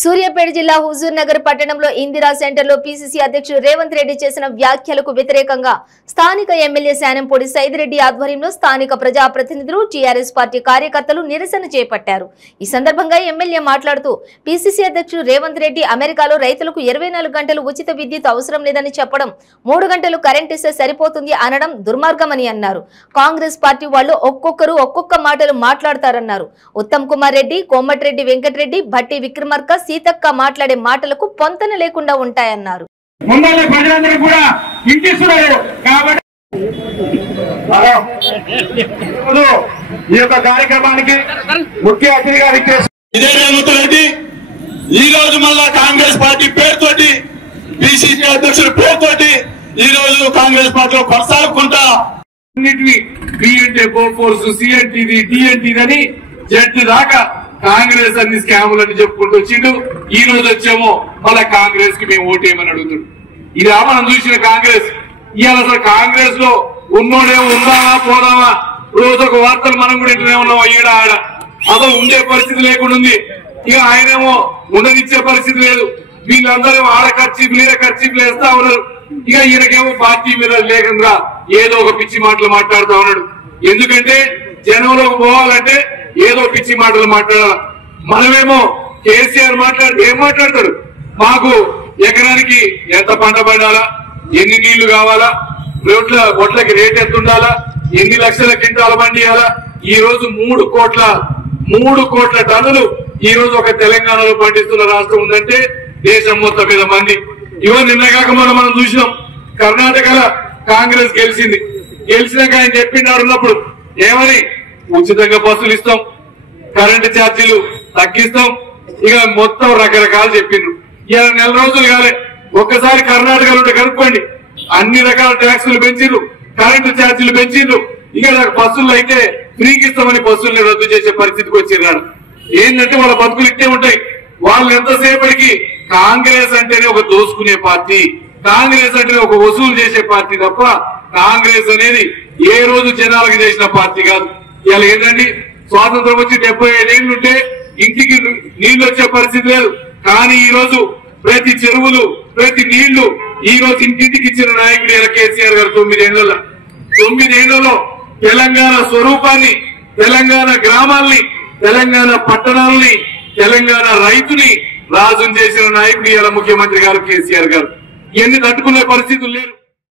సూర్యాపేట జిల్లా హుజూర్ నగర్ పట్టణంలో ఇందిరా సెంటర్ లో పీసీసీ అధ్యక్షుడు రేవంత్ రెడ్డి చేసిన వ్యాఖ్యలకు వ్యతిరేకంగా స్థానిక ఎమ్మెల్యే శానంపూడి సైదిరెడ్డి ఆధ్వర్యంలో స్థానిక ప్రజాప్రతినిధులు టీఆర్ఎస్ పార్టీ కార్యకర్తలు నిరసన చేపట్టారు। ఈ సందర్భంగా ఎమ్మెల్యే మాట్లాడుతూ పీసీసీ అధ్యక్షుడు రేవంత్ రెడ్డి అమెరికాలో రైతులకు 24 గంటలు ఉచిత విద్యుత్ అవసరం లేదని చెప్పడం, 3 గంటలు కరెంట్ ఇస్తే సరిపోతుంది అనడం దుర్మార్గమని అన్నారు। కాంగ్రెస్ పార్టీ వాళ్ళు ఒక్కొక్కరు ఒక్కొక్క మాటలు మాట్లాడతారన్నారు। ఉత్తమ్ కుమార్ రెడ్డి, కోమటిరెడ్డి వెంకటరెడ్డి, భట్టి విక్రమార్క, సీతక్క మాట్లాడే మాటలకు పొంతన లేకుండా ఉంటాయన్నారు। ఈ యొక్క కార్యక్రమానికి ముఖ్య అతిథిగా ఇదే రేవంత్ రెడ్డి ఈ రోజు మళ్ళా కాంగ్రెస్ పార్టీ పేరుతోటి పిసిసి అధ్యక్షుడి పేరుతోటి ఈ రోజు కాంగ్రెస్ పార్టీలో కొనసాగుకుంటా బిఎన్టీ బోఫోర్స్, సిఎన్టీది, టిఎన్టీది అని జడ్జి దాకా కాంగ్రెస్ అన్ని స్కాములని చెప్పుకుంటూ వచ్చిండు। ఈ రోజు వచ్చేమో మళ్ళా కాంగ్రెస్ కి మేము ఓటేయమని అడుగుతాడు। ఇది మనం చూసిన కాంగ్రెస్ ఇవాళ అసలు కాంగ్రెస్ లో ఉన్నోడేమో ఉందామా పోదామా, రోజు ఒక వార్తలు మనం కూడా ఇంటనే ఉన్నాం। ఈడ ఆడ అసలు ఉండే పరిస్థితి లేకుండా ఉంది। ఇక ఆయనేమో ఉండనిచ్చే పరిస్థితి లేదు। వీళ్ళందరూ ఆడ ఖర్చీపులు ఈడ ఖర్చీపులు వేస్తా ఉన్నారు। ఇక ఈయనకేమో పార్టీ మీద లేకుండా ఏదో ఒక పిచ్చి మాటలు మాట్లాడుతా ఉన్నాడు। ఎందుకంటే జనంలోకి పోవాలంటే ఏదో పిచ్చి మాటలు మాట్లాడాలి। మనమేమో కేసీఆర్ మాట్లాడితే ఏం మాట్లాడతాడు, మాకు ఎకరానికి ఎంత పంట పండాలా, ఎన్ని నీళ్లు కావాలా, గొడ్లకి రేట్ ఎంత ఉండాలా, ఎన్ని లక్షల క్వింటాల పండియాలా, ఈ రోజు 3 కోట్ల టన్నులు ఈ రోజు ఒక తెలంగాణలో పండిస్తున్న రాష్ట్రం ఉందంటే దేశం మొత్తం మీద మంది। ఇవో నిన్నగాక మనం చూసినాం, కర్ణాటకలో కాంగ్రెస్ గెలిచింది। గెలిచినాక ఆయన చెప్పిండారు ఏమని, ఉచితంగా బస్సులు ఇస్తాం, కరెంటు ఛార్జీలు తగ్గిస్తాం, ఇక మొత్తం రకరకాలు చెప్పిండ్రు। ఇవాళ నెల రోజులు కాలే, ఒక్కసారి కర్ణాటకలో కనుక్కోండి, అన్ని రకాల ట్యాక్సులు పెంచిండ్రు, కరెంటు ఛార్జీలు పెంచిండ్రు। ఇక బస్సులు అయితే ఫ్రీకి ఇస్తామని బస్సుల్ని రద్దు చేసే పరిస్థితికి వచ్చిర్రాడు। ఏంటంటే వాళ్ళ బతుకులు ఇట్టే ఉంటాయి। వాళ్ళు ఎంతసేపటికి కాంగ్రెస్ అంటేనే ఒక దోసుకునే పార్టీ, కాంగ్రెస్ అంటేనే ఒక వసూలు చేసే పార్టీ తప్ప కాంగ్రెస్ అనేది ఏ రోజు జనాలకు చేసిన పార్టీ కాదు। ఇవాళ ఏంటండి, స్వాతంత్రం వచ్చి 75 ఏళ్ళు ఉంటే ఇంటికి నీళ్లు వచ్చే పరిస్థితి లేదు, కానీ ఈ రోజు ప్రతి చెరువులు, ప్రతి నీళ్లు ఈ రోజు ఇంటింటికి ఇచ్చిన నాయకుడు ఇలా కేసీఆర్ గారు 9 ఏళ్లలో తెలంగాణ స్వరూపాన్ని, తెలంగాణ గ్రామాల్ని, తెలంగాణ పట్టణాలని, తెలంగాణ రైతుని రాజుని చేసిన నాయకుడు ఇలా ముఖ్యమంత్రి గారు కేసీఆర్ గారు। ఇవన్నీ తట్టుకునే పరిస్థితులు లేరు।